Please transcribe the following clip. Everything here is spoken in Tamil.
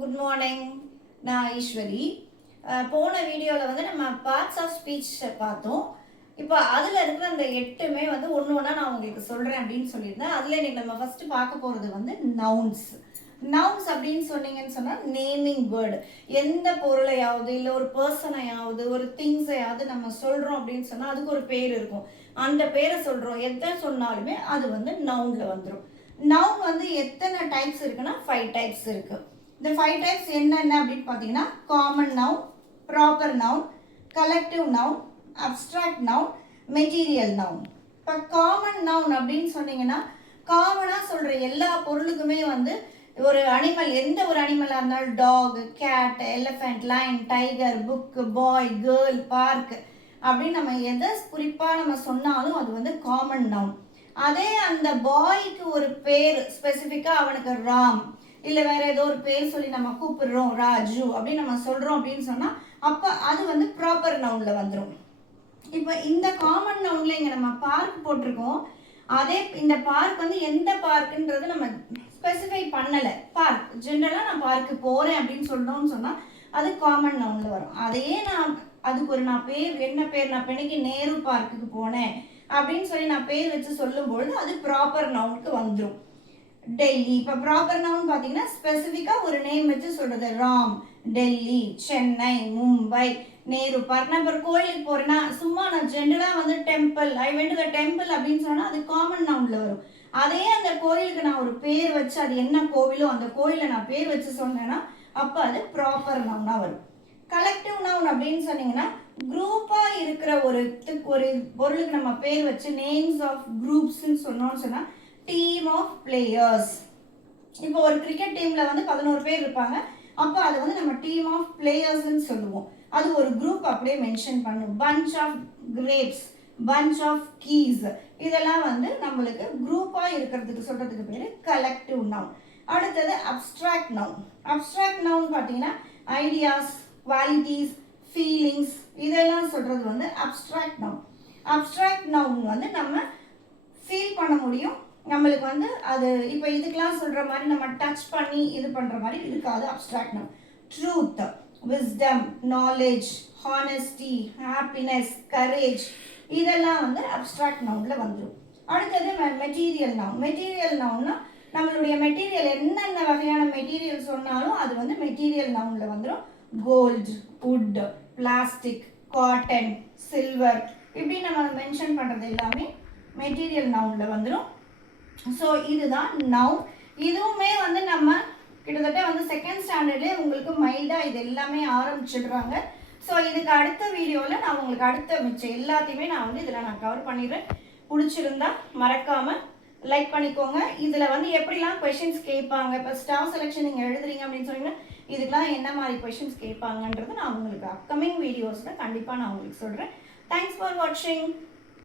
Good morning. நான் ஈஸ்வரி. போன வீடியோவில் வந்து நம்ம பார்ட்ஸ் ஆஃப் ஸ்பீச் பார்த்தோம். இப்போ அதில் இருக்கிற அந்த 8மே வந்து ஒன்று ஒன்றா நான் உங்களுக்கு சொல்கிறேன் அப்படின்னு சொல்லியிருந்தேன். அதில் இன்னைக்கு நம்ம ஃபஸ்ட்டு பார்க்க போகிறது வந்து நவுன்ஸ். நவுன்ஸ் அப்படின்னு சொன்னீங்கன்னு சொன்னால் நேமிங் வேர்டு. எந்த பொருளையாவது இல்லை ஒரு பர்சனையாவது ஒரு திங்ஸையாவது நம்ம சொல்கிறோம் அப்படின்னு சொன்னால் அதுக்கு ஒரு பேர் இருக்கும். அந்த பேரை சொல்கிறோம், எதை சொன்னாலுமே அது வந்து நவுனில் வந்துடும். நவுன் வந்து எத்தனை டைப்ஸ் இருக்குன்னா 5 டைப்ஸ் இருக்கு. இந்த 5 டைப்ஸ் என்னென்ன அப்படின்னு பார்த்தீங்கன்னா common noun, proper noun, collective noun, abstract noun, material noun. இப்போ காமன் நவுன் அப்படின்னு சொன்னீங்கன்னா காமனாக சொல்கிற எல்லா பொருளுக்குமே வந்து ஒரு அனிமல், எந்த ஒரு அனிமலாக இருந்தாலும் dog, cat, elephant, lion, tiger, book, boy, girl, park அப்படின்னு நம்ம எதை குறிப்பாக நம்ம சொன்னாலும் அது வந்து காமன் நவுன். அதே அந்த பாய்க்கு ஒரு பேர் ஸ்பெசிஃபிக்காக அவனுக்கு ராம் இல்லை வேற ஏதோ ஒரு பேர் சொல்லி நம்ம கூப்பிடுறோம், ராஜு அப்படின்னு நம்ம சொல்கிறோம் அப்படின்னு சொன்னால் அப்போ அது வந்து ப்ராப்பர் நவுனில் வந்துடும். இப்போ இந்த காமன் நவுனில் இங்கே நம்ம பார்க் போட்டிருக்கோம். அதே இந்த பார்க் வந்து எந்த பார்க்குன்றது நம்ம ஸ்பெசிஃபை பண்ணலை. பார்க் ஜென்ரலாக நான் பார்க்கு போகிறேன் அப்படின்னு சொல்லணும்னு சொன்னால் அது காமன் நவுனில் வரும். அதையே அதுக்கு ஒரு பேர் என்ன பேர், நான் இன்னைக்கு நேரு பார்க்குக்கு போனேன் அப்படின்னு சொல்லி நான் பேர் வச்சு சொல்லும்பொழுது அது ப்ராப்பர் நவுனுக்கு வந்துடும். டெல்லி, இப்போ ப்ராப்பர் நவுன் பார்த்தீங்கன்னா ஸ்பெசிஃபிக்காக ஒரு நேம் வச்சு சொல்கிறது. ராம், டெல்லி, சென்னை, மும்பை, நேரு பார்க். நான் இப்போ கோயிலுக்கு போகிறேன்னா சும்மா நான் ஜென்ரலாக வந்து temple, I went to the temple அப்படின்னு சொன்னால் அது காமன் நவுனில் வரும். அதே அந்த கோயிலுக்கு நான் ஒரு பேர் வச்சு அது என்ன கோவிலோ அந்த கோயிலை நான் பேர் வச்சு சொன்னேன்னா அப்போ அது ப்ராப்பர் நவுனாக வரும். கலெக்டிவ் நவுன் அப்படின்னு சொன்னீங்கன்னா குரூப்பாக இருக்கிற ஒரு பொருளுக்கு நம்ம பேர் வச்சு நேம்ஸ் ஆஃப் குரூப்ஸ்ன்னு சொன்னோம்னு சொன்னால் டீம் ஆஃப் பிளேயர்ஸ். இப்போ ஒரு கிரிக்கெட் டீமில் வந்து 11 பேர் இருப்பாங்க. அப்போ அது வந்து நம்ம டீம் ஆஃப் பிளேயர்ஸ்ன்னு சொல்லுவோம். அது ஒரு குரூப் அப்படியே மென்ஷன் பண்ணும். Bunch of grapes, bunch of keys, இதெல்லாம் வந்து நம்மளுக்கு குரூப்பாக இருக்கிறதுக்கு சொல்கிறதுக்கு பேர் கலெக்டிவ் நவுன். அடுத்தது அப்ஸ்ட்ராக்ட் நவுன். அப்ஸ்ட்ராக்ட் நவுன் பார்த்தீங்கன்னா ஐடியாஸ், குவாலிட்டிஸ், ஃபீலிங்ஸ் இதெல்லாம் சொல்கிறது வந்து அப்ஸ்ட்ராக்ட் நவுன். அப்ஸ்ட்ராக்ட் நவுன் வந்து நம்ம ஃபீல் பண்ண முடியும். நம்மளுக்கு வந்து அது இப்போ இதுக்கெல்லாம் சொல்கிற மாதிரி நம்ம டச் பண்ணி இது பண்ணுற மாதிரி இருக்காது abstract noun. Truth, wisdom, knowledge, honesty, happiness, courage இதெல்லாம் வந்து அப்ஸ்ட்ராக்ட் நவுனில் வந்துடும். அடுத்தது மெட்டீரியல் நவுன். மெட்டீரியல் நவுன்னா நம்மளுடைய மெட்டீரியல் என்னென்ன வகையான மெட்டீரியல் சொன்னாலும் அது வந்து மெட்டீரியல் நவுனில் வந்துடும். Gold, wood, plastic, cotton, silver இப்படி நம்ம மென்ஷன் பண்ணுறது எல்லாமே மெட்டீரியல் நவுனில் வந்துடும். ஸோ இதுதான் நவுன். இதுவுமே வந்து நம்ம கிட்டத்தட்ட வந்து 2nd ஸ்டாண்டர்ட்லேயே உங்களுக்கு மைல்டாக இது எல்லாமே ஆரம்பிச்சிடுறாங்க. ஸோ இதுக்கு அடுத்த வீடியோவில் நான் உங்களுக்கு அடுத்த மிச்சம் எல்லாத்தையுமே நான் வந்து இதில் நான் கவர் பண்ணிடுறேன். பிடிச்சிருந்தா மறக்காமல் லைக் பண்ணிக்கோங்க. இதில் வந்து எப்படிலாம் கொஷின்ஸ் கேட்பாங்க, இப்போ ஸ்டாஃப் செலெக்ஷன் நீங்கள் எழுதுறீங்க அப்படின்னு சொன்னீங்கன்னா இதுக்கெலாம் என்ன மாதிரி கொஷின்ஸ் கேட்பாங்கன்றது நான் உங்களுக்கு அப்கமிங் வீடியோஸில் கண்டிப்பாக நான் உங்களுக்கு சொல்கிறேன். தேங்க்ஸ் ஃபார் வாட்சிங்.